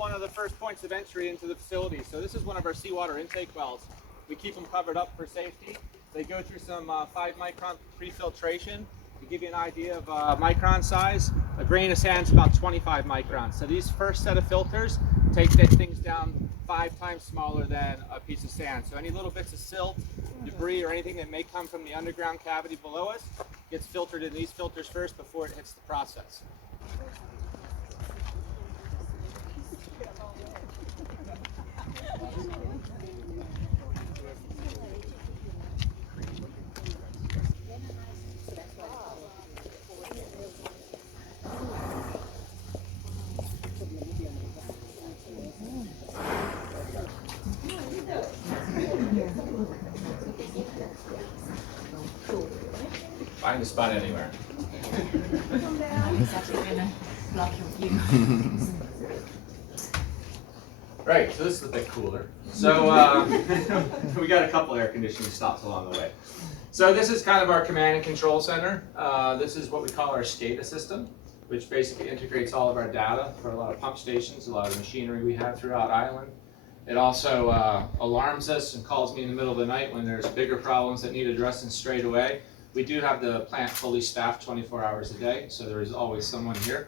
one of the first points of entry into the facility. So this is one of our seawater intake wells. We keep them covered up for safety. They go through some 5 micron pre-filtration. To give you an idea of micron size, a grain of sand is about 25 microns. So these first set of filters take things down 5 times smaller than a piece of sand. So any little bits of silt, debris, or anything that may come from the underground cavity below us gets filtered in these filters first before it hits the process. Find a spot anywhere. It's actually gonna block your view. Right, so this is a bit cooler. So we got a couple air conditioning stops along the way. So this is kind of our command and control center. This is what we call our SCADA system, which basically integrates all of our data for a lot of pump stations, a lot of machinery we have throughout Island. It also alarms us and calls me in the middle of the night when there's bigger problems that need addressing straight away. We do have the plant fully staffed 24 hours a day, so there is always someone here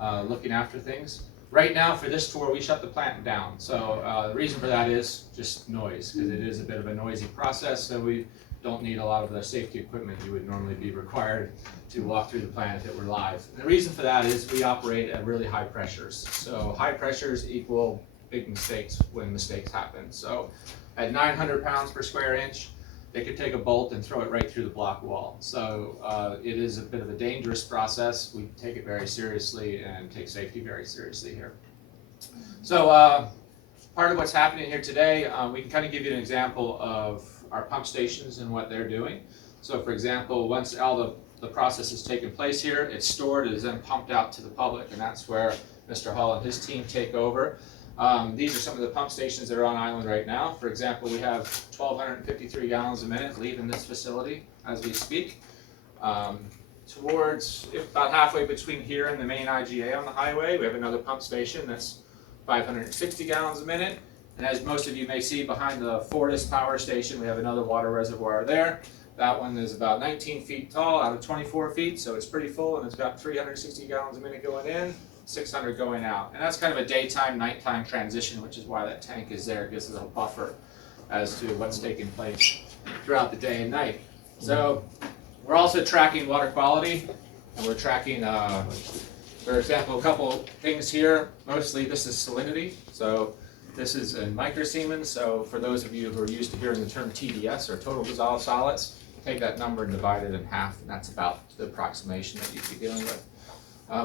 looking after things. Right now, for this tour, we shut the plant down. So the reason for that is just noise, because it is a bit of a noisy process, so we don't need a lot of the safety equipment you would normally be required to walk through the plant if it were live. And the reason for that is we operate at really high pressures. So high pressures equal big mistakes when mistakes happen. So at 900 pounds per square inch, they could take a bolt and throw it right through the block wall. So it is a bit of a dangerous process. We take it very seriously and take safety very seriously here. So part of what's happening here today, we can kind of give you an example of our pump stations and what they're doing. So for example, once all the process has taken place here, it's stored, it is then pumped out to the public, and that's where Mr. Hall and his team take over. These are some of the pump stations that are on Island right now. For example, we have 1,253 gallons a minute leaving this facility as we speak. Towards about halfway between here and the main IGA on the highway, we have another pump station that's 560 gallons a minute. And as most of you may see behind the Fortis power station, we have another water reservoir there. That one is about 19 feet tall out of 24 feet, so it's pretty full, and it's got 360 gallons a minute going in, 600 going out. And that's kind of a daytime, nighttime transition, which is why that tank is there. It gives us a buffer as to what's taking place throughout the day and night. So we're also tracking water quality, and we're tracking, for example, a couple things here. Mostly this is salinity. So this is in microsiemens. So for those of you who are used to hearing the term TDS, or total dissolved solids, take that number and divide it in half, and that's about the approximation that you'd be dealing with.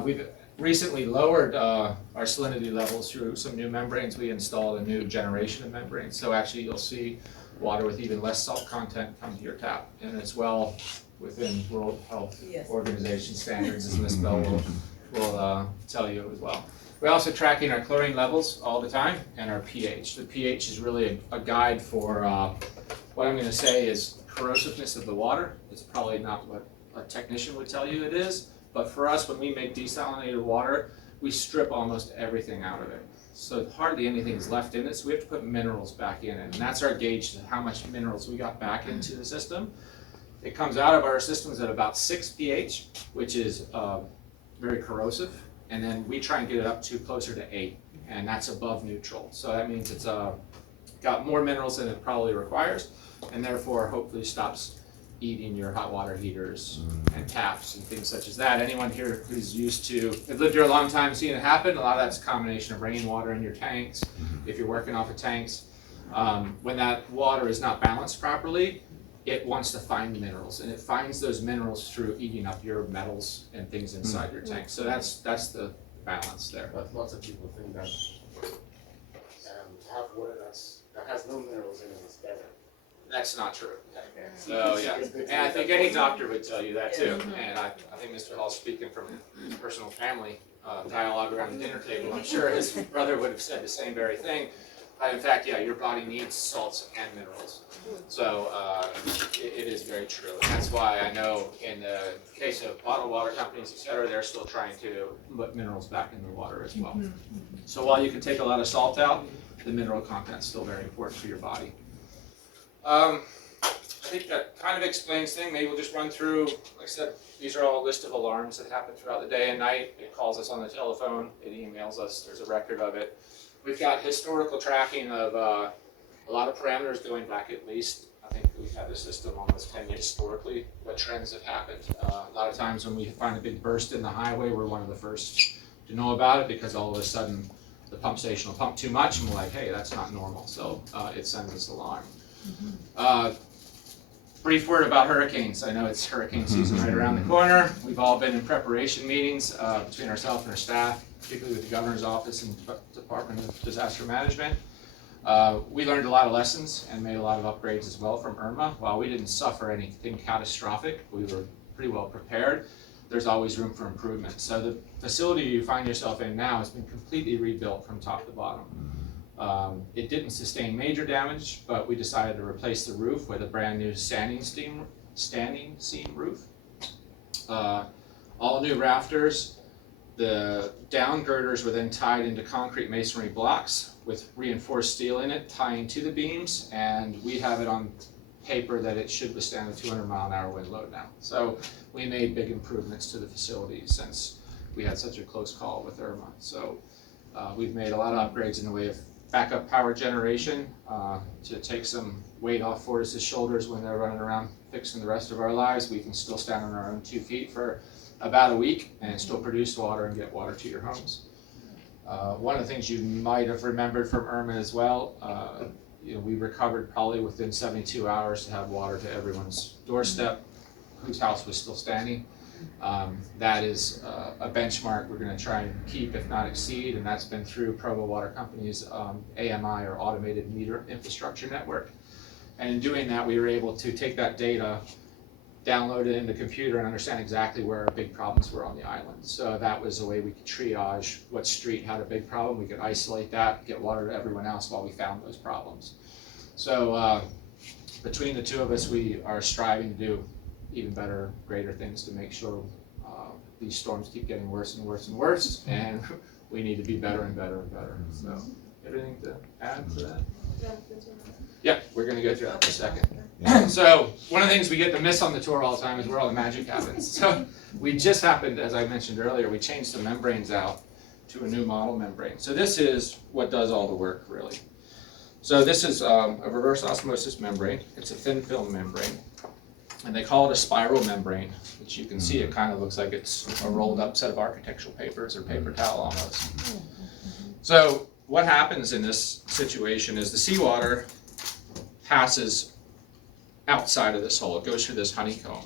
We've recently lowered our salinity levels through some new membranes. We installed a new generation of membranes. So actually you'll see water with even less salt content come to your tap. And it's well within World Health Organization standards, as Ms. Bell will tell you as well. We're also tracking our chlorine levels all the time and our pH. The pH is really a guide for what I'm going to say is corrosiveness of the water. It's probably not what a technician would tell you it is. But for us, when we make desalinated water, we strip almost everything out of it. So hardly anything is left in it, so we have to put minerals back in it. And that's our gauge to how much minerals we got back into the system. It comes out of our systems at about 6 pH, which is very corrosive. And then we try and get it up to closer to 8, and that's above neutral. So that means it's got more minerals than it probably requires, and therefore hopefully stops eating your hot water heaters and taps and things such as that. Anyone here who's used to, have lived here a long time, seen it happen, a lot of that's a combination of rainwater in your tanks, if you're working off of tanks. When that water is not balanced properly, it wants to find minerals, and it finds those minerals through eating up your metals and things inside your tank. So that's the balance there. But lots of people think that to have water that has no minerals in it is better. That's not true. So yeah, and I think any doctor would tell you that too. And I think Mr. Hall's speaking from personal family dialogue around the dinner table. I'm sure his brother would have said the same very thing. In fact, yeah, your body needs salts and minerals. So it is very true. And that's why I know in the case of bottled water companies, et cetera, they're still trying to put minerals back in the water as well. So while you can take a lot of salt out, the mineral content is still very important for your body. I think that kind of explains things. Maybe we'll just run through, like I said, these are all a list of alarms that happen throughout the day and night. It calls us on the telephone, it emails us, there's a record of it. We've got historical tracking of a lot of parameters going back at least, I think we've had the system almost 10 years historically, what trends have happened. A lot of times when we find a big burst in the highway, we're one of the first to know about it because all of a sudden the pump station will pump too much and we're like, hey, that's not normal. So it sends us an alarm. Brief word about hurricanes. I know it's hurricane season right around the corner. We've all been in preparation meetings between ourselves and our staff, particularly with the Governor's Office and Department of Disaster Management. We learned a lot of lessons and made a lot of upgrades as well from Irma. While we didn't suffer anything catastrophic, we were pretty well prepared. There's always room for improvement. So the facility you find yourself in now has been completely rebuilt from top to bottom. It didn't sustain major damage, but we decided to replace the roof with a brand new standing seam roof. All new rafters. The down girders were then tied into concrete masonry blocks with reinforced steel in it, tying to the beams, and we have it on paper that it should withstand a 200-mile-an-hour wind load now. So we made big improvements to the facility since we had such a close call with Irma. So we've made a lot of upgrades in the way of backup power generation to take some weight off Fortis's shoulders when they're running around fixing the rest of our lives. We can still stand on our own 2 feet for about a week and still produce water and get water to your homes. One of the things you might have remembered from Irma as well, we recovered probably within 72 hours to have water to everyone's doorstep whose house was still standing. That is a benchmark we're going to try and keep, if not exceed, and that's been through Provo Water Company's AMI, or Automated Meter Infrastructure Network. And in doing that, we were able to take that data, download it into the computer, and understand exactly where our big problems were on the island. So that was a way we could triage what street had a big problem. We could isolate that, get water to everyone else while we found those problems. So between the two of us, we are striving to do even better, greater things to make sure these storms keep getting worse and worse and worse, and we need to be better and better and better. So, anything to add to that? Yeah, we're going to go through that in a second. So, one of the things we get to miss on the tour all the time is where all the magic happens. So, we just happened, as I mentioned earlier, we changed the membranes out to a new model membrane. So, this is what does all the work, really. So, this is a reverse osmosis membrane. It's a thin film membrane. And they call it a spiral membrane, which you can see it kind of looks like it's a rolled up set of architectural papers or paper towel almost. So what happens in this situation is the seawater passes outside of this hole. It goes through this honeycomb.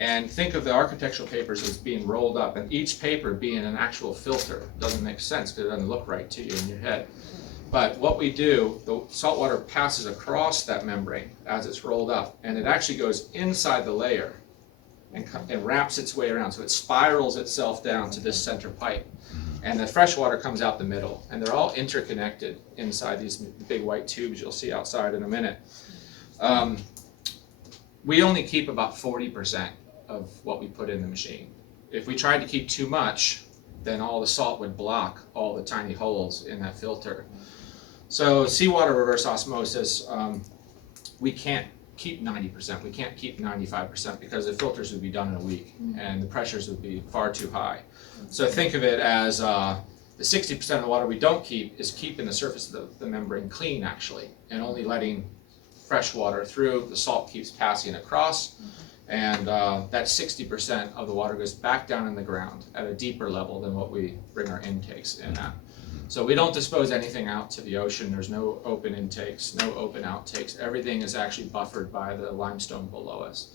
And think of the architectural papers as being rolled up, and each paper being an actual filter. It doesn't make sense because it doesn't look right to you in your head. But what we do, the salt water passes across that membrane as it's rolled up, and it actually goes inside the layer and wraps its way around. So it spirals itself down to this center pipe. And the fresh water comes out the middle, and they're all interconnected inside these big white tubes you'll see outside in a minute. We only keep about 40% of what we put in the machine. If we tried to keep too much, then all the salt would block all the tiny holes in that filter. So seawater reverse osmosis, we can't keep 90%, we can't keep 95% because the filters would be done in a week and the pressures would be far too high. So think of it as the 60% of the water we don't keep is keeping the surface of the membrane clean actually, and only letting fresh water through. The salt keeps passing across, and that 60% of the water goes back down in the ground at a deeper level than what we bring our intakes in at. So we don't dispose anything out to the ocean. There's no open intakes, no open outtakes. Everything is actually buffered by the limestone below us,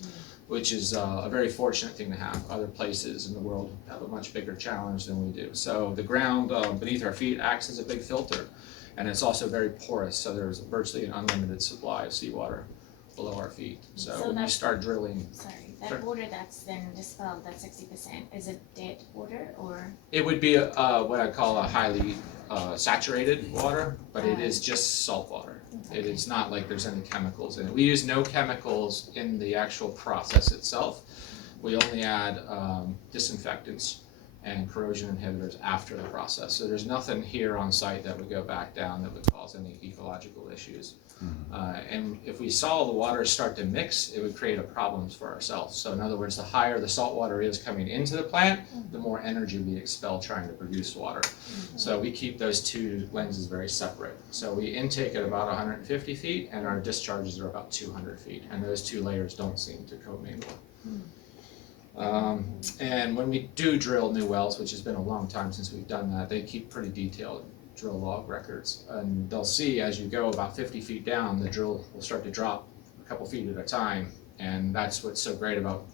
which is a very fortunate thing to have. Other places in the world have a much bigger challenge than we do. So the ground beneath our feet acts as a big filter, and it's also very porous, so there's virtually an unlimited supply of seawater below our feet. So when we start drilling... That water that's then dispelled, that 60%, is it dead water or? It would be what I call a highly saturated water, but it is just salt water. It is not like there's any chemicals in it. We use no chemicals in the actual process itself. We only add disinfectants and corrosion inhibitors after the process. So there's nothing here on site that would go back down that would cause any ecological issues. And if we saw the water start to mix, it would create a problems for ourselves. So in other words, the higher the salt water is coming into the plant, the more energy we expel trying to produce water. So we keep those two lenses very separate. So we intake at about 150 feet and our discharges are about 200 feet. And those two layers don't seem to commingle. And when we do drill new wells, which has been a long time since we've done that, they keep pretty detailed drill log records. And they'll see as you go about 50 feet down, the drill will start to drop a couple feet at a time. And that's what's so great about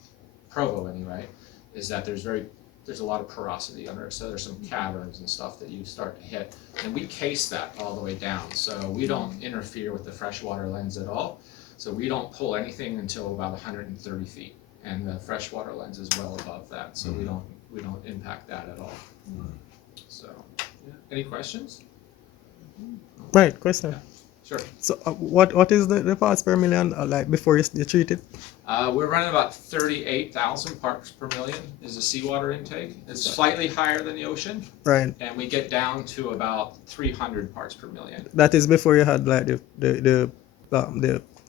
Provo anyway, is that there's a lot of porosity under it. So there's some caverns and stuff that you start to hit. And we case that all the way down. So we don't interfere with the freshwater lens at all. So we don't pull anything until about 130 feet. And the freshwater lens is well above that, so we don't impact that at all. So, yeah. Any questions? Right, question. Yeah. Sure. So what is the parts per million like before you treat it? We're running about 38,000 parts per million is the seawater intake. It's slightly higher than the ocean. Right. And we get down to about 300 parts per million. That is before you had like the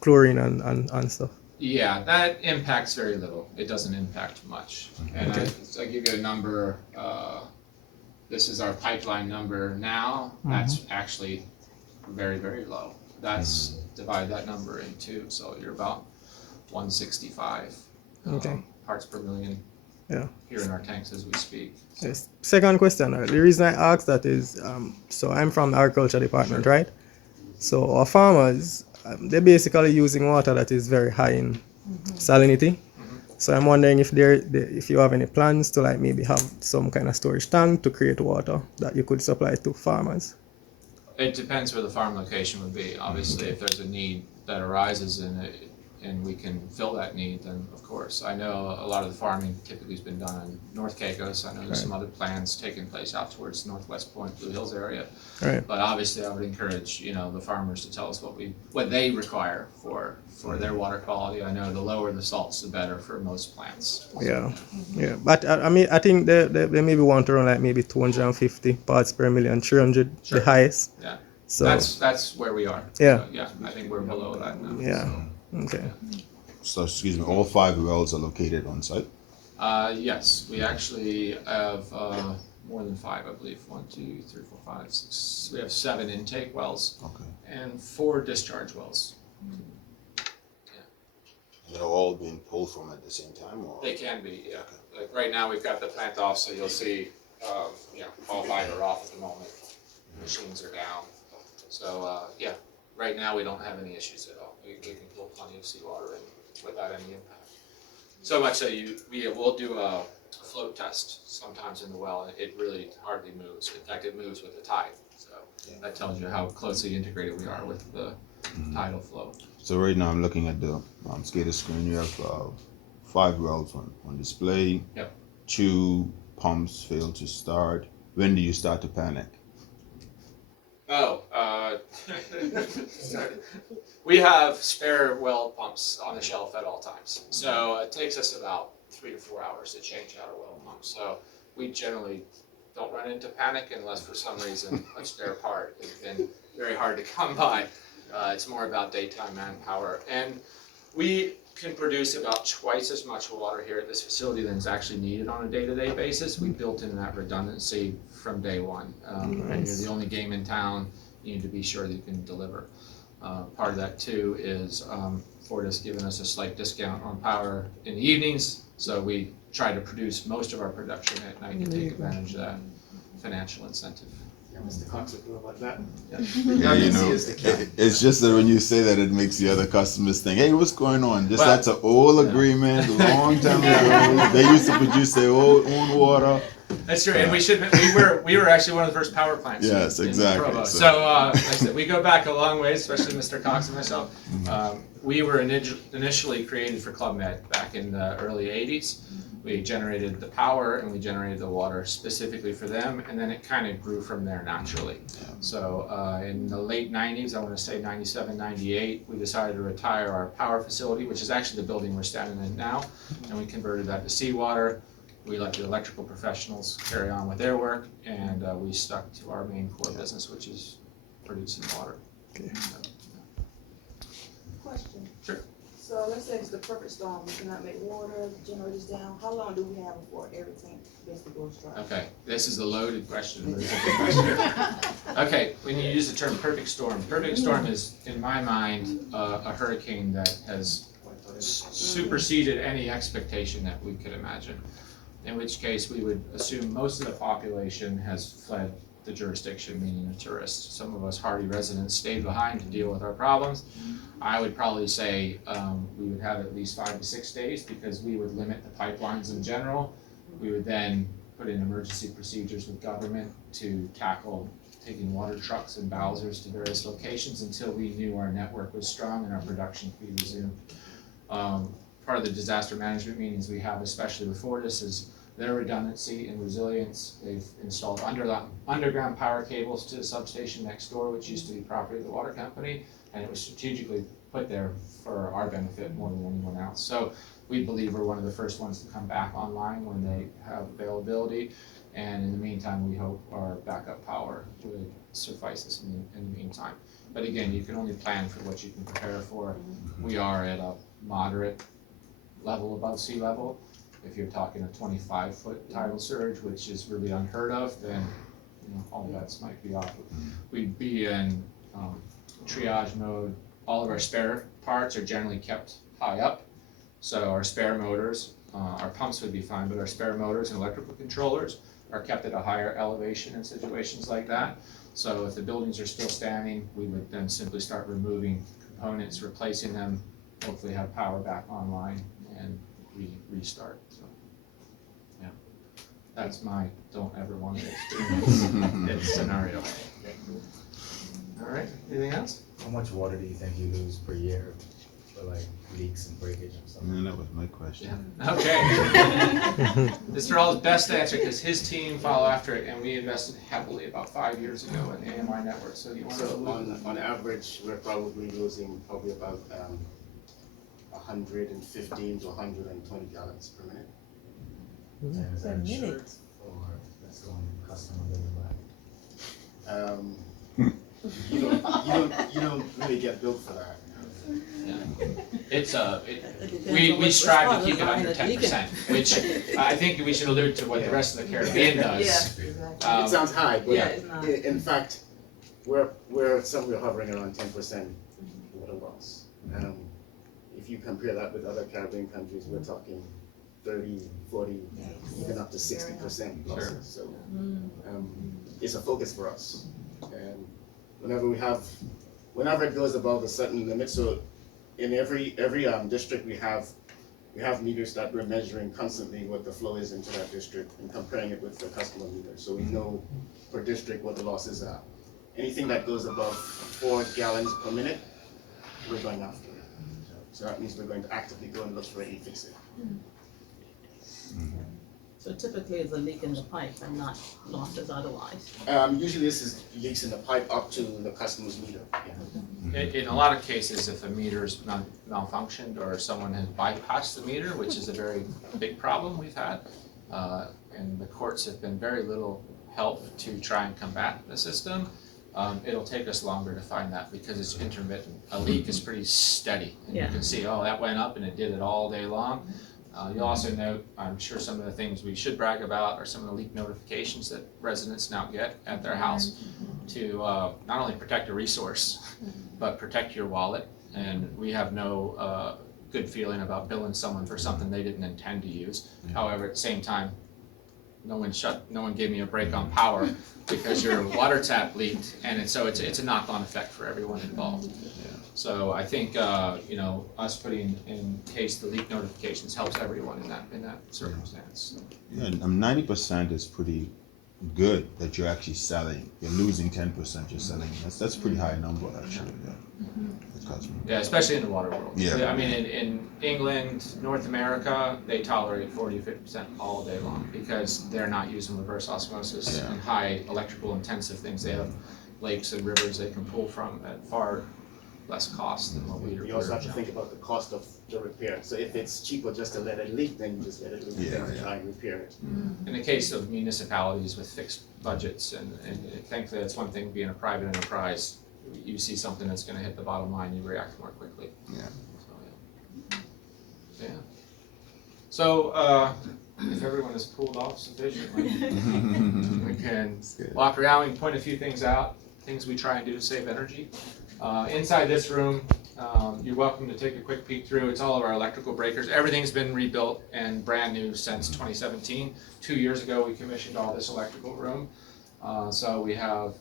chlorine and stuff. Yeah, that impacts very little. It doesn't impact much. And Okay. I give you a number. This is our pipeline number now. That's actually very, very low. That's divide that number in two, so you're about 165 Okay. parts per million. Yeah. Here in our tanks as we speak. So, Yes. Second question. The reason I ask that is, so I'm from the agriculture department, right? So our farmers, they're basically using water that is very high in salinity. So I'm wondering if you have any plans to like maybe have some kind of storage tank to create water that you could supply to farmers. It depends where the farm location would be. Obviously, if there's a need that arises and we can fill that need, then of course. I know a lot of the farming typically has been done in North Caicos. I know there's some other plans taking place out towards Northwest Point, Blue Hills area. Right. But obviously, I would encourage the farmers to tell us what they require for their water quality. I know the lower the salts, the better for most plants. Yeah. Yeah. But I mean, I think they maybe want around like maybe 250 parts per million, 300 Sure. the highest. Yeah. So That's where we are. Yeah. So, yeah. I think we're below that now. yeah. Okay. So, excuse me, all 5 wells are located on site? Yes, we actually have more than 5, I believe. 1, 2, 3, 4, 5, 6. We have 7 intake wells Okay. and 4 discharge wells. They're all being pulled from at the same time, or? They can be, yeah. Like right now, we've got the plant off, so you'll see, all 5 are off at the moment. Machines are down. So, yeah, right now we don't have any issues at all. We can pull plenty of seawater in without any impact. So much so we'll do a float test sometimes in the well, and it really hardly moves. In fact, it moves with the tide. So that tells you how closely integrated we are with the tidal flow. So right now I'm looking at the SCADA screen. You have 5 wells on display. Yep. 2 pumps failed to start. When do you start to panic? Oh, we have spare well pumps on the shelf at all times. So it takes us about 3 to 4 hours to change out a well pump. So we generally don't run into panic unless for some reason a spare part has been very hard to come by. It's more about daytime manpower. And we can produce about twice as much water here at this facility than is actually needed on a day-to-day basis. We built in that redundancy from day one. And you're the only game in town, you need to be sure that you can deliver. Part of that too is Ford has given us a slight discount on power in the evenings, so we try to produce most of our production at night to take advantage of that financial incentive. Yeah, Mr. Cox would know about that. Yeah, Redundancy is the key. it's just that when you say that, it makes the other customers think, hey, what's going on? Well, That's an old agreement, a long time ago. They used to produce their own water. That's true, and we were actually one of the first power plants. Yes, in exactly. Provo. So- So, like I said, we go back a long ways, especially Mr. Cox and myself. We were initially created for Club Med back in the early '80s. We generated the power and we generated the water specifically for them, and then it kind of grew from there naturally. So in the late 90s, I want to say 97, 98, we decided to retire our power facility, which is actually the building we're standing in now, and we converted that to seawater. We let the electrical professionals carry on with their work, and we stuck to our main core business, which is producing water. Okay. Question. Sure. So let's say it's the perfect storm, we cannot make water, the generator's down, how long do we have before everything basically goes dry? Okay, this is a loaded question, but it's a good question. Okay, when you use the term perfect storm is, in my mind, a hurricane that has superseded any expectation that we could imagine. In which case, we would assume most of the population has fled the jurisdiction, meaning the tourists. Some of us hardy residents stayed behind to deal with our problems. I would probably say we would have at least 5 to 6 days, because we would limit the pipelines in general. We would then put in emergency procedures with government to tackle taking water trucks and bowsers to various locations until we knew our network was strong and our production could be resumed. Part of the disaster management meetings we have, especially with Fortis, is their redundancy and resilience. They've installed underground power cables to the substation next door, which used to be property of the water company, and it was strategically put there for our benefit more than anyone else. So we believe we're one of the first ones to come back online when they have availability, and in the meantime, we hope our backup power would suffice us in the meantime. But again, you can only plan for what you can prepare for. We are at a moderate level above sea level. If you're talking a 25-foot tidal surge, which is really unheard of, then all bets might be off. We'd be in triage mode. All of our spare parts are generally kept high up. So our spare motors, our pumps would be fine, but our spare motors and electrical controllers are kept at a higher elevation in situations like that. So if the buildings are still standing, we would then simply start removing components, replacing them, hopefully have power back online, and restart. So yeah, that's my don't ever want to experience it scenario. All right, anything else? How much water do you think you lose per year for like leaks and breakage and stuff? And that was my question. Yeah. Okay. Mr. All's best answer, because his team follow after it, and we invested heavily about 5 years ago in the AMI network. So you want So to on average, we're probably losing probably about 115 to 120 gallons per minute. And is that insured, or that's the only customer that you buy? You don't really get billed for that. It's we strive to keep it under 10%, which I think we should allude to what the rest of the Caribbean does. It sounds high, but yeah. It's not. in fact, we're somewhere hovering around 10% water loss. If you compare that with other Caribbean countries, we're talking 30, 40, even up to 60% losses. So it's a focus for us. And whenever it goes above a certain limit, so in every district we have meters that we're measuring constantly what the flow is into that district and comparing it with the customer meter. So we know per district what the losses are. Anything that goes above 4 gallons per minute, we're going after it. So that means we're going to actively go and look for it and fix it. So typically it's a leak in the pipe and not losses otherwise. Usually this is leaks in the pipe up to the customer's meter. Yeah. In a lot of cases, if a meter's malfunctioned or someone has bypassed the meter, which is a very big problem we've had, and the courts have been very little help to try and combat the system, it'll take us longer to find that because it's intermittent. A leak is pretty steady, and you can see, oh, that went up and it did it all day long. You'll also note, I'm sure some of the things we should brag about are some of the leak notifications that residents now get at their house to not only protect a resource, but protect your wallet. And we have no good feeling about billing someone for something they didn't intend to use. However, at the same time, no one gave me a break on power because your water tap leaked, and so it's a knock-on effect for everyone involved. So I think us putting in case the leak notifications helps everyone in that circumstance. So. Yeah, and 90% is pretty good that you're actually selling. You're losing 10%, you're selling. That's a pretty high number actually. Yeah. cosmic. Yeah, especially in the water world. Yeah. I mean, in England, North America, they tolerate 40-50% all day long because they're not using reverse osmosis Yeah. and high electrical intensive things. They have lakes and rivers they can pull from at far less cost than what we You also have to now. think about the cost of the repair. So if it's cheaper just to let it leak, then you just let it leak, Yeah, then yeah. try and repair it. In the case of municipalities with fixed budgets, and thankfully that's one thing, being a private enterprise, you see something that's gonna hit the bottom line, you react more quickly. Yeah. So, yeah. So, if everyone is cooled off sufficiently, we can good. walk around, we can point a few things out, things we try and do to save energy. Inside this room, you're welcome to take a quick peek through. It's all of our electrical breakers. Everything's been rebuilt and brand new since 2017. 2 years ago, we commissioned all this electrical room. So we have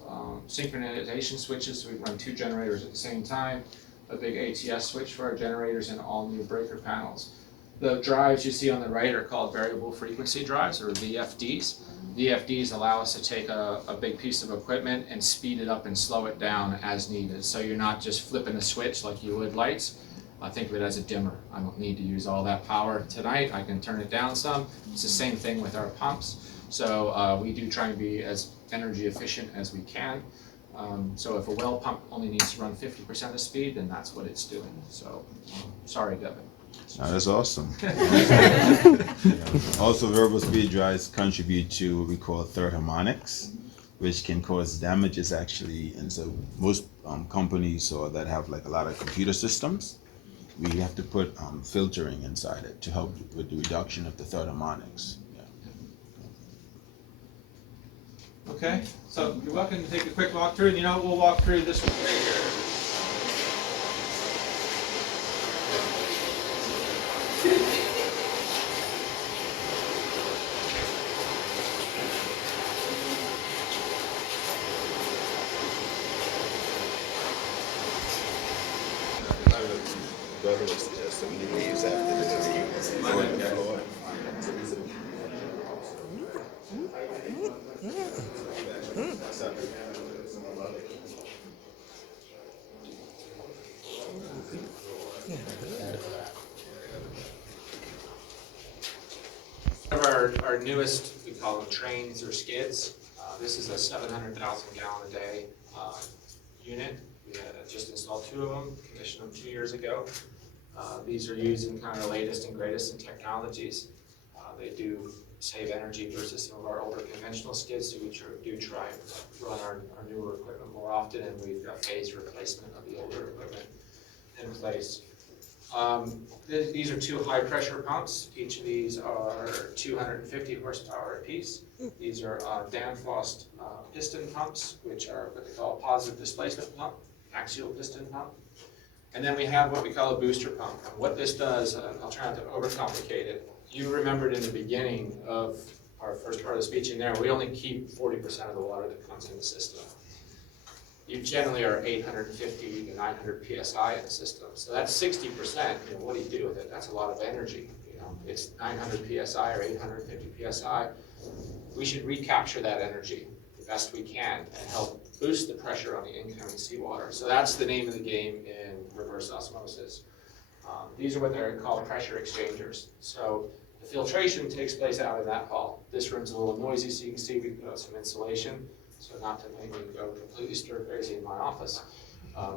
synchronization switches, so we run 2 generators at the same time, a big ATS switch for our generators, and all new breaker panels. The drives you see on the right are called variable frequency drives, or VFDs. VFDs allow us to take a big piece of equipment and speed it up and slow it down as needed. So you're not just flipping a switch like you would lights. Think of it as a dimmer. I don't need to use all that power tonight. I can turn it down some. It's the same thing with our pumps. So we do try and be as energy efficient as we can. So if a well pump only needs to run 50% of speed, then that's what it's doing. So sorry, Devin. No, that's awesome. Also, variable speed drives contribute to what we call third harmonics, which can cause damages actually. And so most companies or that have like a lot of computer systems, we have to put filtering inside it to help with the reduction of the third harmonics. Yeah. Okay, so you're welcome to take a quick walk through, and we'll walk through this one right here. One of our newest, we call them trains or skids. This is a 700,000 gallon a day unit. We had just installed 2 of them, commissioned them 2 years ago. These are using kind of the latest and greatest in technologies. They do save energy versus some of our older conventional skids, so we do try and run our newer equipment more often, and we've got phased replacement of the older equipment in place. These are 2 high pressure pumps. Each of these are 250 horsepower apiece. These are Danfoss piston pumps, which are what they call a positive displacement pump, axial piston pump. And then we have what we call a booster pump. And what this does, I'll try not to overcomplicate it. You remembered in the beginning of our first part of the speech in there, we only keep 40% of the water that comes in the system. You generally are 850 to 900 PSI in the system. So that's 60%. What do you do with it? That's a lot of energy. It's 900 PSI or 850 PSI. We should recapture that energy the best we can and help boost the pressure on the incoming seawater. So that's the name of the game in reverse osmosis. These are what they're called pressure exchangers. So the filtration takes place out in that hall. This room's a little noisy, so you can see we put out some insulation. So not to make me go completely stir crazy in my office,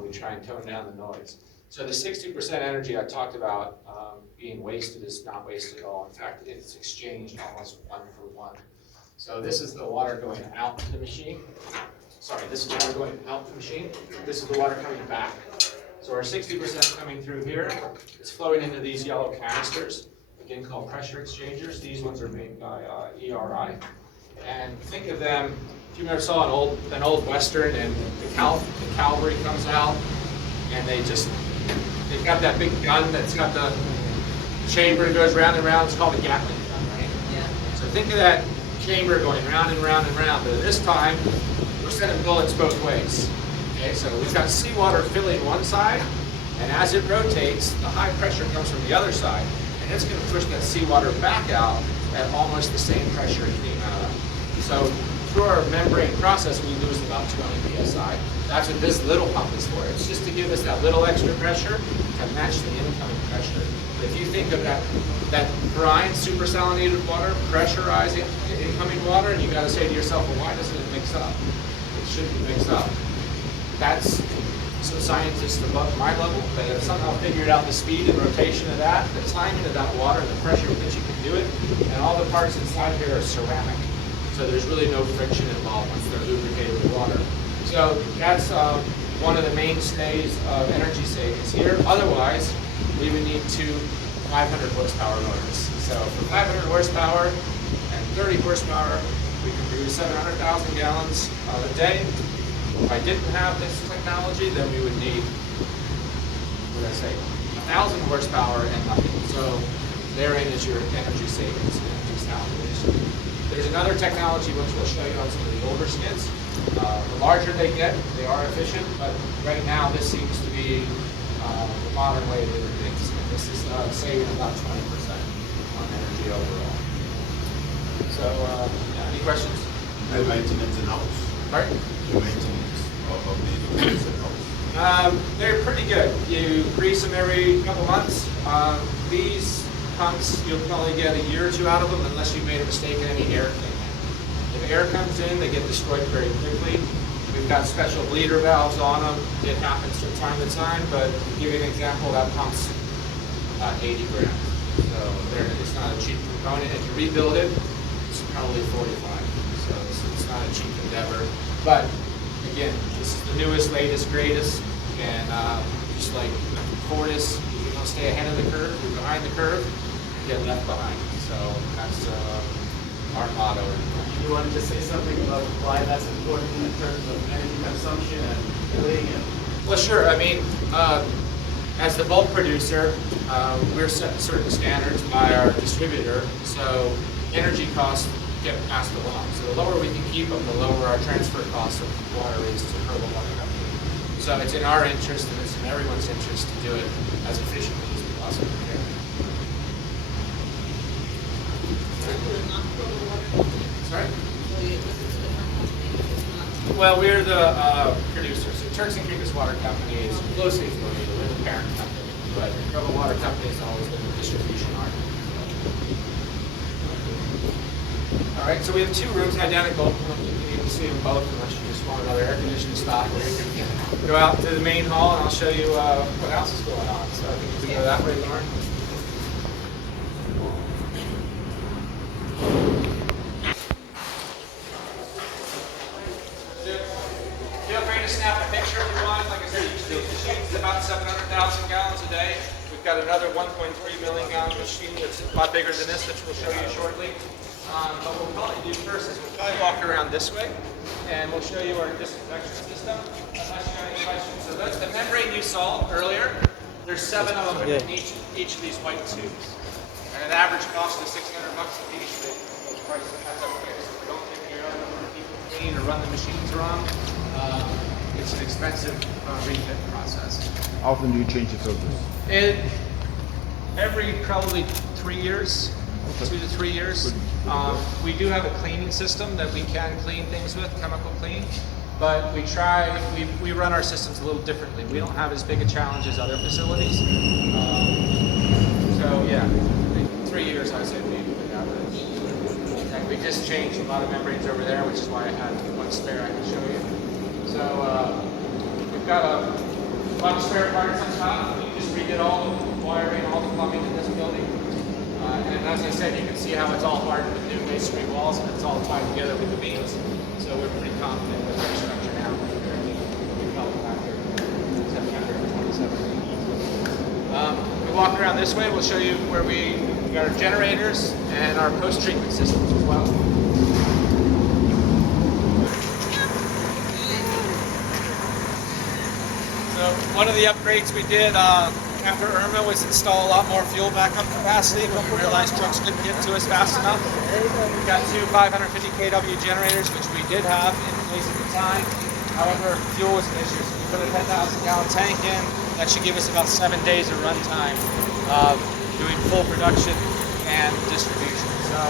we try and tone down the noise. So the 60% energy I talked about being wasted is not wasted at all. In fact, it's exchanged almost 1 for 1. So this is the water going out to the machine. Sorry, this is water going out the machine. This is the water coming back. So our 60% coming through here, it's flowing into these yellow canisters, again called pressure exchangers. These ones are made by ERI. And think of them, if you ever saw an old Western and the cavalry comes out and they've got that big gun that's got the chamber that goes round and round. It's called a Gatling gun, right? Yeah. So think of that chamber going round and round and round, but this time we're sending bullets both ways. Okay, so we've got seawater filling one side, and as it rotates, the high pressure comes from the other side, and it's going to push that seawater back out at almost the same pressure it came out of. So through our membrane process, we lose about 20 psi. That's what this little pump is for. It's just to give us that little extra pressure to match the incoming pressure. If you think of that brine, super salinated water, pressurizing incoming water, and you got to say to yourself, well, why doesn't it mix up? It shouldn't mix up. That's some scientists above my level that have somehow figured out the speed and rotation of that, the timing of that water, the pressure with which you can do it, and all the parts inside here are ceramic. So there's really no friction involved once they're lubricated with water. So that's one of the mainstays of energy savings here. Otherwise, we would need two 500 horsepower motors. So for 500 horsepower and 30 horsepower, we can produce 700,000 gallons a day. If I didn't have this technology, then we would need, what did I say, 1,000 horsepower and nothing. So therein is your energy savings, energy salvation. There's another technology which we'll show you on some of the older skids. The larger they get, they are efficient, but right now this seems to be the modern way of doing things. And this is saving about 20% on energy overall. So, yeah, any questions? And maintenance in-house. Pardon? The maintenance of the equipment in-house. They're pretty good. You grease them every couple months. These pumps, you'll probably get a year or two out of them unless you made a mistake and any air came in. If air comes in, they get destroyed very quickly. We've got special bleeder valves on them. It happens from time to time, but to give you an example, that pump's 80 grand. So it's not a cheap component. If you rebuild it, it's probably 45. So it's not a cheap endeavor. But again, this is the newest, latest, greatest, and just like Fortis, if you don't stay ahead of the curve, you're behind the curve, you get left behind. So that's our motto. You wanted to say something about why that's important in terms of energy consumption and cooling and... Well, sure. I mean, as the bulk producer, we're set certain standards by our distributor, so energy costs get passed along. So the lower we can keep them, the lower our transfer costs of water is to Provo Water Company. So it's in our interest and it's in everyone's interest to do it as efficiently as we possibly can. Sorry? Well, we're the producers. So Turks and Caicos Water Company is closely affiliated. We're the parent company, but Provo Water Company has always been the distribution arm. All right, so we have two rooms identical. You can see them both unless you just want another air conditioning stop. Or you can go out to the main hall and I'll show you what else is going on. So I think we can go that way, Lauren. Feel free to snap a picture if you want. Like I said, each of these machines is about 700,000 gallons a day. We've got another 1.3 million gallon machine that's a lot bigger than this, which we'll show you shortly. But what we'll probably do first is we'll probably walk around this way, and we'll show you our disinfection system. Unless you have any questions. So that's the membrane you saw earlier. There's 7 of them in each of these white tubes. And an average cost is $600 a piece. Those prices, that's okay. So if we don't take care of them or keep them clean or run the machines wrong, it's an expensive refit process. How often do you change the filters? Every probably 3 years, 2 to 3 years. We do have a cleaning system that we can clean things with, chemical clean, but we run our systems a little differently. We don't have as big a challenge as other facilities. So yeah, 3 years I say we average. And we just changed a lot of membranes over there, which is why I had one spare I can show you. So we've got a lot of spare parts on top. We just redid all the wiring, all the plumbing in this building. And as I said, you can see how it's all hardened with new masonry walls and it's all tied together with the beams. So we're pretty confident with our structure now compared to what we felt after September 2017. We walk around this way, we'll show you where we got our generators and our post-treatment systems as well. So one of the upgrades we did after Irma was install a lot more fuel backup capacity when we realized trucks couldn't get to us fast enough. We got 2 550 kW generators, which we did have in place at the time. However, fuel was an issue, so we put a 10,000 gallon tank in. That should give us about 7 days of runtime doing full production and distribution. So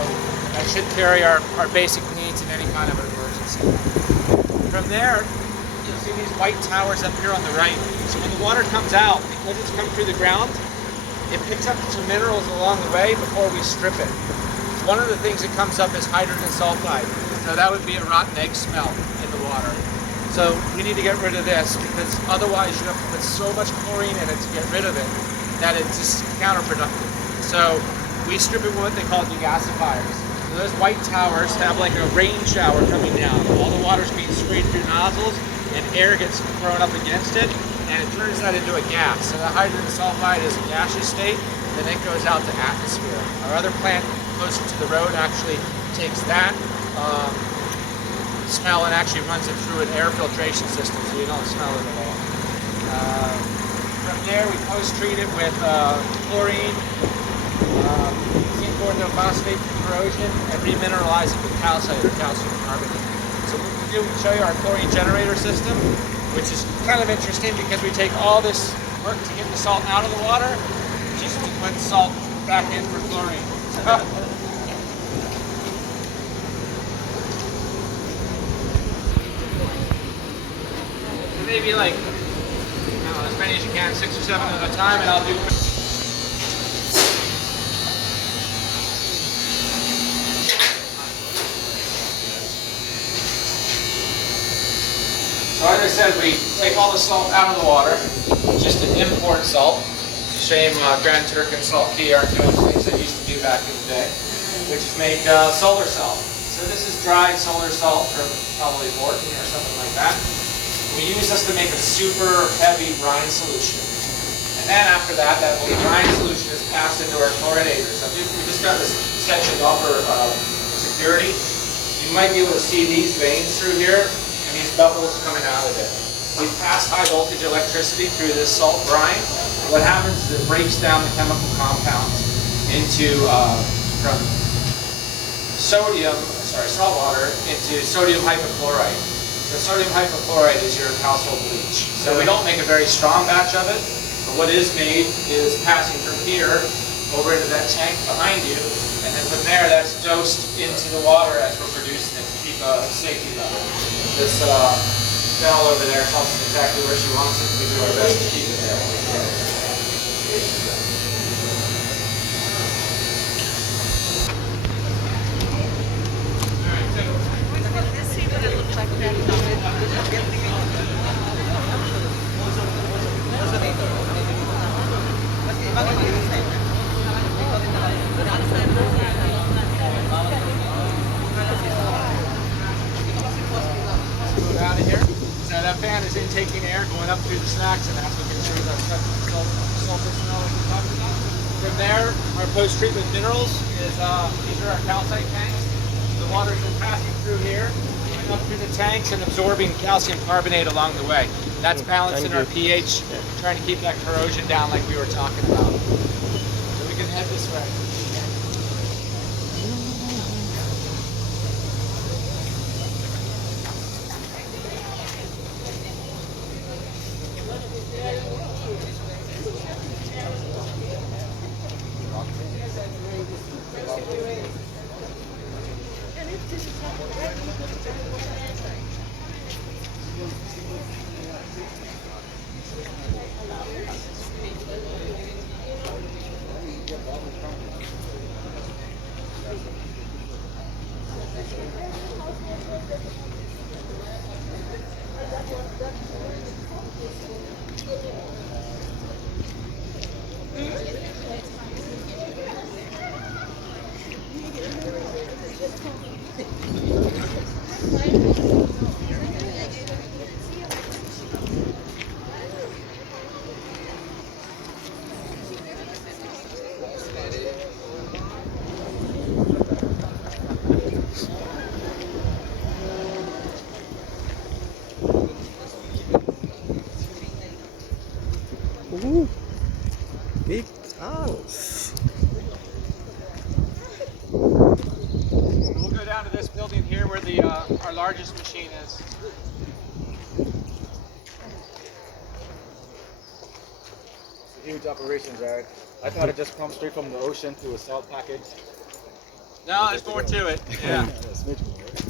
that should carry our basic needs in any kind of an emergency. capacity. From there, you'll see these white towers up here on the right. So when the water comes out, because it's come through the ground, it picks up some minerals along the way before we strip it. One of the things that comes up is hydrogen sulfide. So that would be a rotten egg smell in the water. So we need to get rid of this because otherwise you have to put so much chlorine in it to get rid of it that it's just counterproductive. So we strip it with what they call degasifiers. So those white towers have like a rain shower coming down. All the water's being sprayed through nozzles and air gets thrown up against it and it turns that into a gas. So the hydrogen sulfide is a gaseous state and it goes out to atmosphere. Our other plant closer to the road actually takes that smell and actually runs it through an air filtration system so you don't smell it at all. From there we post-treat it with chlorine, zinc orthophosphate for corrosion, and remineralize it with calcite or calcium carbonate. So what we do, we show you our chlorine generator system, which is kind of interesting because we take all this work to get the salt out of the water just to put salt back in for chlorine. Maybe like, I don't know, as many as you can, 6 or 7 at a time, and I'll do. So as I said, we take all the salt out of the water, just an import salt. It's a shame Grand Turk and Salt Key aren't doing things they used to do back in the day, which is make solar salt. So this is dried solar salt from probably Morton or something like that. We use this to make a super heavy brine solution. And then after that, that brine solution is passed into our chlorinator. So we just got this section off for security. You might be able to see these veins through here and these bubbles coming out of it. We pass high voltage electricity through this salt brine. What happens is it breaks down the chemical compounds into, from salt water into sodium hypochlorite. So sodium hypochlorite is your household bleach. So we don't make a very strong batch of it, but what is made is passing from here over into that tank behind you, and then from there that's dosed into the water as we're producing it to keep a safety level. This bell over there tells us exactly where she wants it, we do our best to keep it there. Out of here. So that fan is intaking air going up through the snacks, and that's what gets rid of that sulfur smell that we talked about. From there, our post-treatment minerals is these are our calcite tanks. The water's been passing through here, going up through the tanks, and absorbing calcium carbonate along the way. That's balancing our pH, trying to keep that corrosion down like we were talking about. So we can head this way. Ooh, big house. We'll go down to this building here where the our largest machine is. It's a huge operation, Jared. I thought it just comes straight from the ocean to a salt package. No, there's more to it. Yeah. That's much more, right?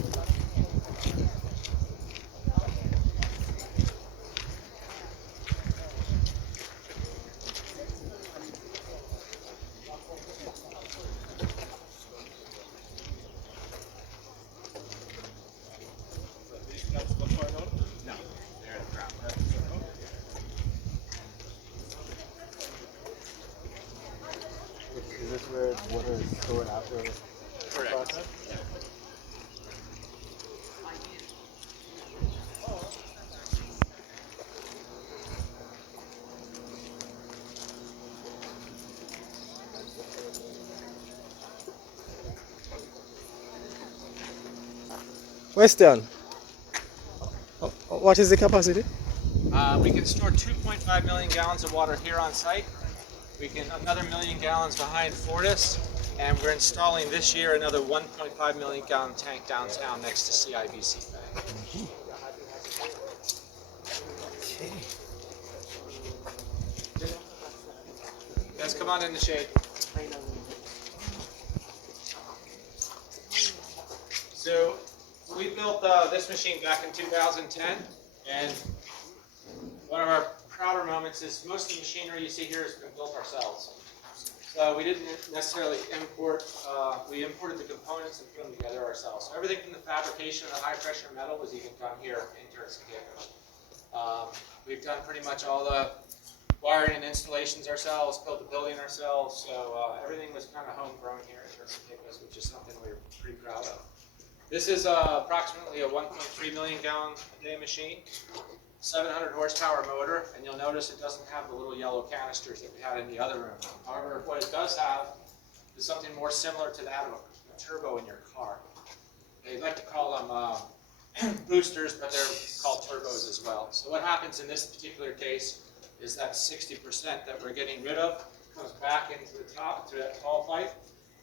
Question. What is the capacity? We can store 2.5 million gallons of water here on site. We can another million gallons behind Fortis, and we're installing this year another 1.5 million gallon tank downtown next to CIBC Bank. Guys, come on in the shade. So we built this machine back in 2010, and one of our prouder moments is most of the machinery you see here has been built ourselves. So we didn't necessarily import, we imported the components and put them together ourselves. So everything from the fabrication of the high pressure metal was even done here in Turks and Caicos. We've done pretty much all the wiring and installations ourselves, built the building ourselves, so everything was kind of homegrown here in Turks and Caicos, which is something we're pretty proud of. This is approximately a 1.3 million gallon a day machine, 700 horsepower motor, and you'll notice it doesn't have the little yellow canisters that we had in the other room. However, what it does have is something more similar to that of a turbo in your car. They like to call them boosters, but they're called turbos as well. So what happens in this particular case is that 60% that we're getting rid of comes back into the top through that tall pipe.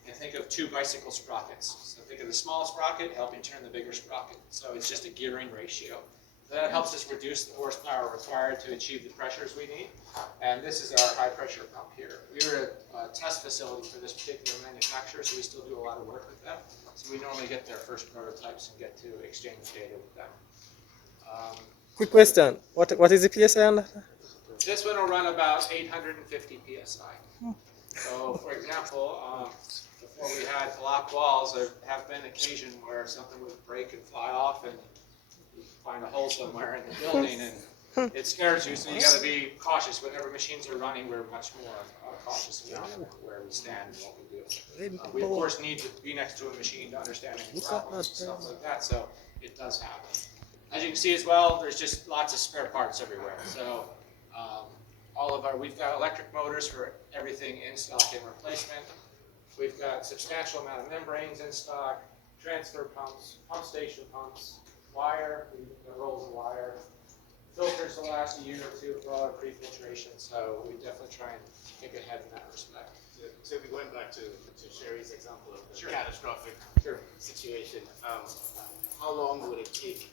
And think of two bicycle sprockets. So think of the small sprocket helping turn the bigger sprocket. So it's just a gearing ratio. So that helps us reduce the horsepower required to achieve the pressures we need. And this is our high pressure pump here. We were a test facility for this particular manufacturer, so we still do a lot of work with them. So we normally get their first prototypes and get to exchange data with them. Quick question. What is the PSI on that? This one will run about 850 PSI. So, for example, before we had block walls, there have been occasions where something would break and fly off, and you find a hole somewhere in the building, and it scares you. So you got to be cautious. Whenever machines are running, we're much more cautious about where we stand and what we do. We of course need to be next to a machine to understand any problems and stuff like that. So it does happen. As you can see as well, there's just lots of spare parts everywhere. So we've got electric motors for everything in stock and replacement. We've got substantial amount of membranes in stock, transfer pumps, pump station pumps, wire, we've got rolls of wire, filters to last a year or two for all our pre-filtration, so we definitely try and think ahead in that respect. So if we went back to Sherry's example of the Sure. catastrophic Sure. situation, how long would it take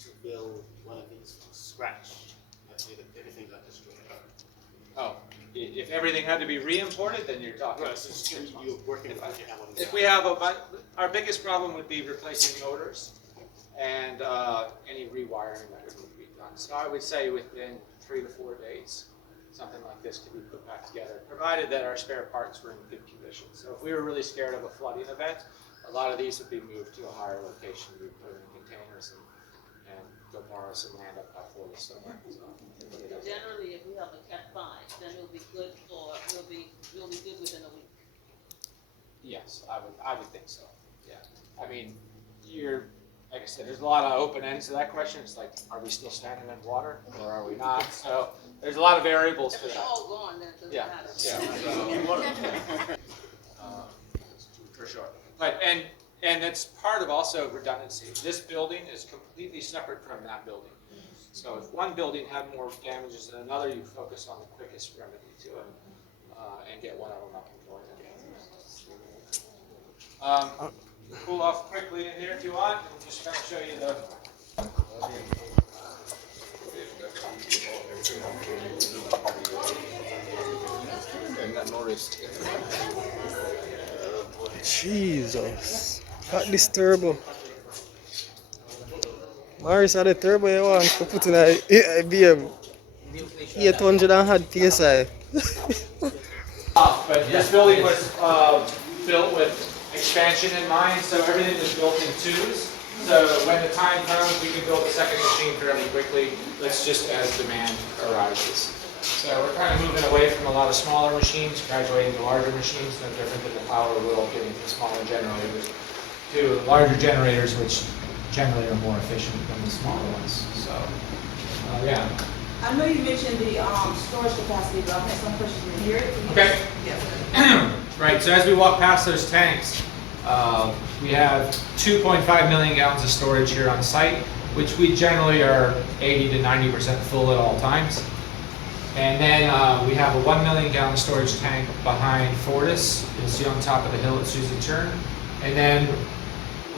to build one of these from scratch? Let's say that everything got destroyed. Oh, if everything had to be re-imported, then you're talking. Right, so you're working with what you have on the If we have our biggest problem would be replacing motors and any rewiring that would need to be done. So I would say within 3 to 4 days, something like this could be put back together, provided that our spare parts were in good condition. So if we were really scared of a flooding event, a lot of these would be moved to a higher location. We'd put in containers and go borrow some land up by Florida somewhere. So, Generally, if we have a Cat 5, then it'll be good we'll be good within a week. yes, I would think so. Yeah. I mean, like I said, there's a lot of open ends to that question. It's like, are we still standing in water or are we not? So there's a lot of variables to If that. it's all gone, then it doesn't Yeah, matter. for sure. But and it's part of also redundancy. This building is completely separate from that building. So if one building had more damages than another, you focus on the quickest remedy to it and get one of them up and going. Cool off quickly in here if you want, and just kind of show you the. Jesus. Got this turbo. Maris had a turbo you want to put in a BM. 800 and had PSI. But this building was built with expansion in mind, so everything was built in twos. So when the time comes, we can build a second machine fairly quickly. That's just as demand arises. So we're kind of moving away from a lot of smaller machines, graduating to larger machines, no different than the power wheel getting to smaller generators, to larger generators, which generally are more efficient than the smaller ones. So, yeah. I know you mentioned the storage capacity, but I've had some questions in here. Okay. Yes. Right, so as we walk past those tanks, We have 2.5 million gallons of storage here on site, which we generally are 80 to 90% full at all times. And then we have a 1 million gallon storage tank behind Fortis. You'll see on top of the hill at Susie Turn. And then,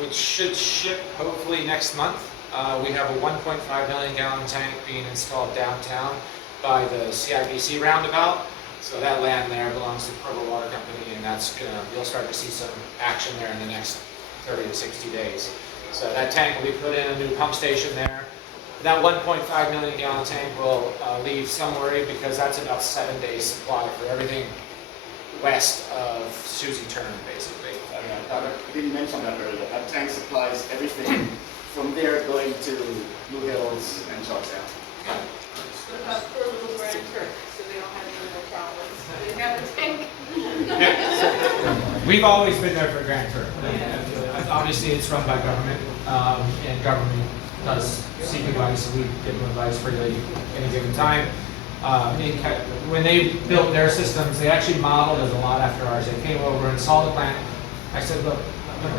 which should ship hopefully next month, we have a 1.5 million gallon tank being installed downtown by the CIBC roundabout. So that land there belongs to Provo Water Company, and you'll start to see some action there in the next 30 to 60 days. So that tank will be put in, a new pump station there. That 1.5 million gallon tank will leave some worry because that's about 7 days supply for everything west of Susie Turn, basically. I didn't mention that earlier. That tank supplies everything from there going to Blue Hills and Charlestown. What about Provo Grand Turks, so they don't have any more problems? They have a tank. We've always been there for Grand Turk. Obviously, it's run by government, and government does seek advice, and we give them advice freely any given time. When they built their systems, they actually modeled us a lot after ours. They came over and saw the plant. I said, look,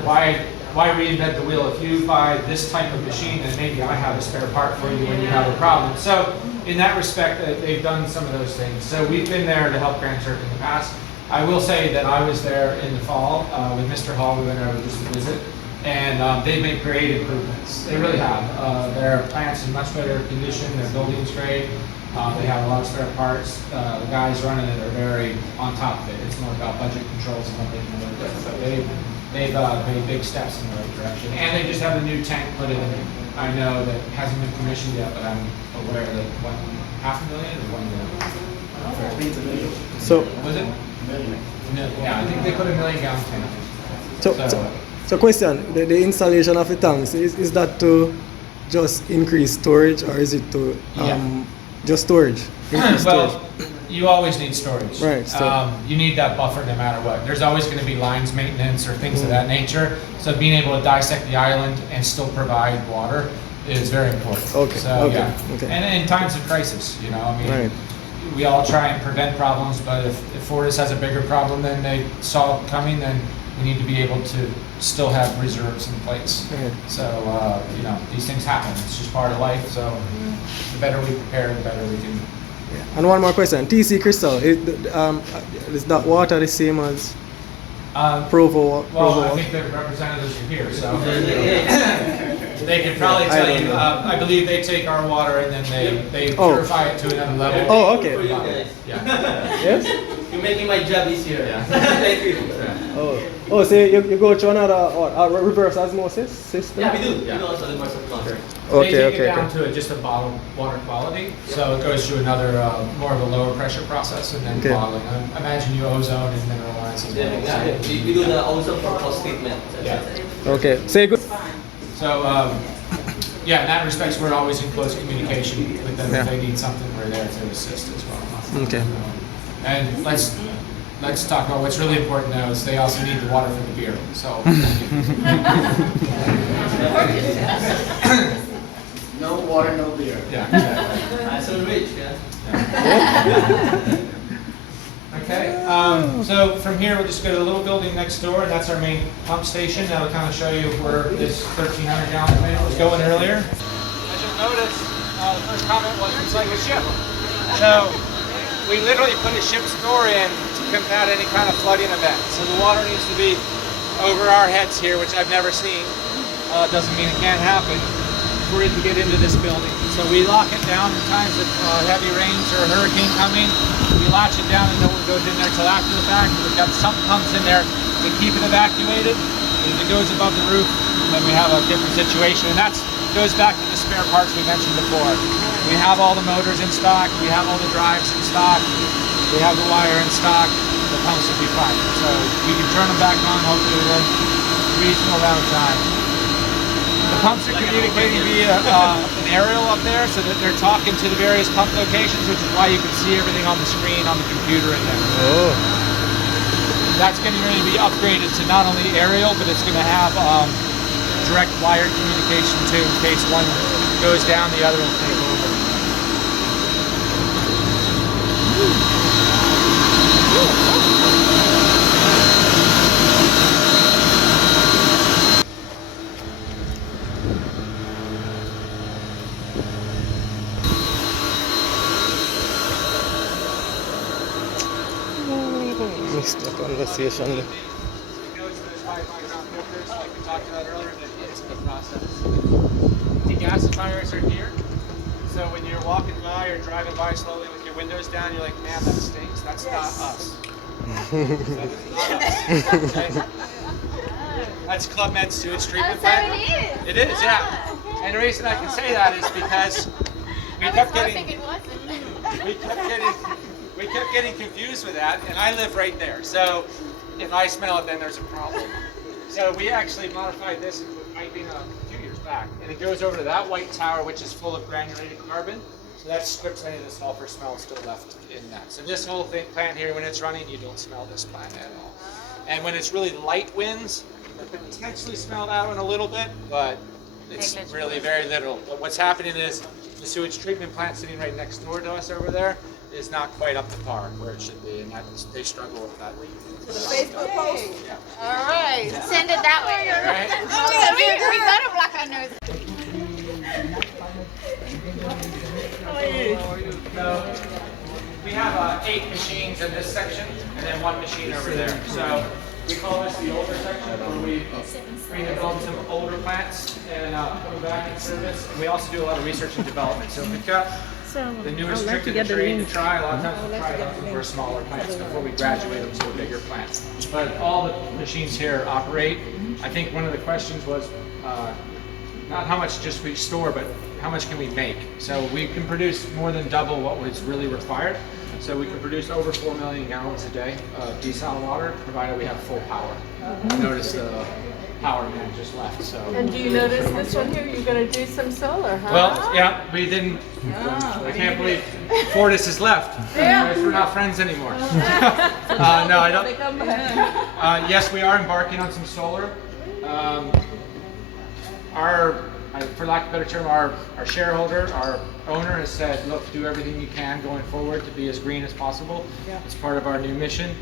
why reinvent the wheel? If you buy this type of machine, then maybe I have a spare part for you when you have a problem. So in that respect, they've done some of those things. So we've been there to help Grand Turk in the past. I will say that I was there in the fall with Mr. Hall. We went over just to visit, and they've made great improvements. They really have. Their plant's in much better condition. Their building's great. They have a lot of spare parts. The guys running it are very on top of it. It's more about budget controls and what they can do. But they've made big steps in the right direction. And they just have a new tank put in. I know that hasn't been commissioned yet, but I'm aware that $500,000 or $1 million? So, Was it? No, yeah, I think they put a 1 million gallon tank. so question, the installation of the tanks, is that to just increase storage, or is it to just storage? Increase Well, storage? you always need storage. Right, so- You need that buffer no matter what. There's always going to be lines maintenance or things of that nature. So being able to dissect the island and still provide water is very important. Okay, So, okay, yeah. okay. And in times of crisis, I mean, Right. we all try and prevent problems, but if Fortis has a bigger problem than they saw coming, then we need to be able to still have reserves in place. Right. So, these things happen. It's just part of life. So the better we prepare, the better we can. Yeah. And one more question, TC Crystal, is that water the same as Provo? Well, I think the representatives are here, so they could probably tell you. I believe they take our water and then they purify it to another level. Oh, okay. For you guys. Yeah. Yes? You're making my job easier. Yeah. Thank you. Oh, so you go through another reverse osmosis system? Yeah, we do. Yeah. We do also the more subconscious. They take it down to just a bottled water quality, so it goes through another more of a lower pressure process and then Okay. bottling. I imagine you ozone and mineralize as well. Yeah, we do the ozone for post treatment. Yeah. Okay, say good. So, yeah, in that respect, we're always in close communication with them. Yeah. If they need something, we're there to assist as well. Okay. And let's talk about what's really important now is they also need the water for the beer. So, No water, no beer. yeah, exactly. I'm so rich, yeah. Okay, so from here, we'll just go to the little building next door, and that's our main pump station. That'll kind of show you where this 1,300 gallon tank was going earlier. As you'll notice, the first comment was it's like a ship. So we literally put a ship's door in to combat any kind of flooding event. So the water needs to be over our heads here, which I've never seen. Doesn't mean it can't happen for it to get into this building. So we lock it down in times of heavy rains or a hurricane coming. We latch it down and no one goes in there till after the fact. We've got sump pumps in there to keep it evacuated. If it goes above the roof, then we have a different situation. And that goes back to the spare parts we mentioned before. We have all the motors in stock. We have all the drives in stock. We have the wire in stock. The pumps will be fine. So we can turn them back on hopefully within a reasonable amount of time. The pumps are communicating via an aerial up there so that they're talking to the various pump locations, which is why you can see everything on the screen on the computer in there. Oh. That's getting ready to be upgraded to not only aerial, but it's going to have direct wired communication too. In case one goes down, the other will take over. missed the conversation. It goes to those 5 micron filters like we talked about earlier that into the process. Degasifiers are here. So when you're walking by or driving by slowly with your windows down, you're like, man, that stinks. That's not us. That is not us. Okay? That's Club Med sewage treatment plant. It is, yeah. And the reason I can say that is because we kept getting confused with that, and I live right there. So if I smell it, then there's a problem. So we actually modified this and put piping a few years back, and it goes over to that white tower, which is full of granulated carbon. So that strips any of the sulfur smell still left in that. So this whole plant here, when it's running, you don't smell this plant at all. And when it's really light winds, you potentially smell that one a little bit, but it's really very little. But what's happening is the sewage treatment plant sitting right next door to us over there is not quite up to par where it should be, and they struggle with that. The Facebook post. Yeah. All right, send it that way. All right. We gotta block our nose. So we have 8 machines in this section, and then 1 machine over there. So we call this the older section, where we redevelop some older plants and put them back in service. And we also do a lot of research and development. So we've got the newest trick of the trade to try. A lot of times we'll try them for smaller plants before we graduate them to a bigger plant. But all the machines here operate. I think one of the questions was not how much just we store, but how much can we make? So we can produce more than double what was really required. So we can produce over 4 million gallons a day of desal water, provided we have full power. Notice the power man just left. So. And do you notice this one here? You're going to do some solar, huh? Well, yeah, we didn't. I can't believe Fortis has left. I guess we're not friends anymore. No, I don't. Yes, we are embarking on some solar. For lack of a better term, our shareholder, our owner has said, look, do everything you can going forward to be as green as possible. Yeah. It's part of our new mission.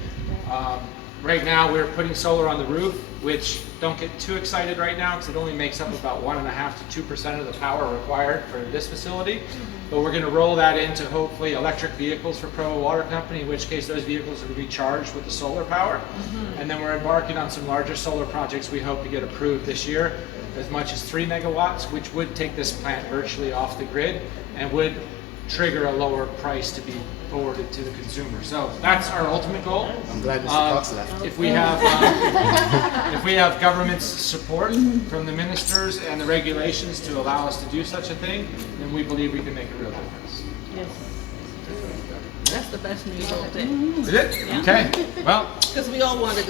Right now we're putting solar on the roof, which don't get too excited right now because it only makes up about 1.5 to 2% of the power required for this facility. But we're going to roll that into hopefully electric vehicles for Provo Water Company, in which case those vehicles are going to be charged with the solar power. And then we're embarking on some larger solar projects we hope to get approved this year, as much as 3 megawatts, which would take this plant virtually off the grid and would trigger a lower price to be forwarded to the consumer. So that's our ultimate goal. I'm glad Mr. Cox left. If we have government's support from the ministers and the regulations to allow us to do such a thing, then we believe we can make a real difference. Yes. That's the best news of the day. Is it? Okay. Well. Because we all want to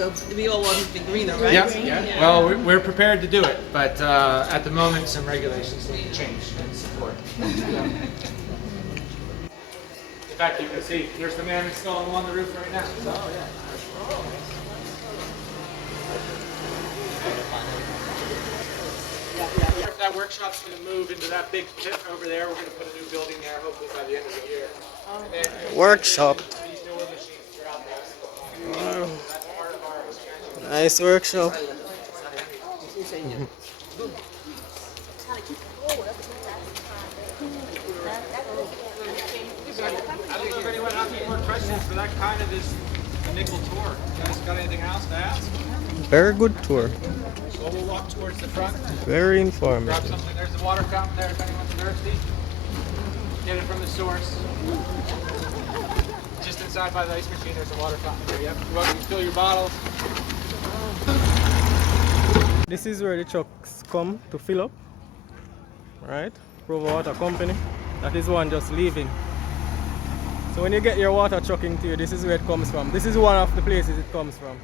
be greener, right? Yeah. Well, we're prepared to do it, but at the moment, some regulations need to change and support. In fact, you can see there's the man installing them on the roof right now. So, If that workshop's going to move into that big pit over there, we're going to put a new building there, hopefully by the end of the year. Workshop. These newer machines are out there. Wow. That's part of our expansion. Nice workshop. I don't know if anyone has any more questions for that kind of this nickel tour. You guys got anything else to ask? Very good tour. Well, we'll walk towards the front. Very Grab informative. something. There's the water fountain there if anyone's thirsty. Get it from the source. Just inside by the ice machine, there's a water fountain there. Yep. You're welcome to fill your bottles. This is where the trucks come to fill up. Right? Provo Water Company. That is one just leaving. So when you get your water truck into you, this is where it comes from. This is one of the places it comes from.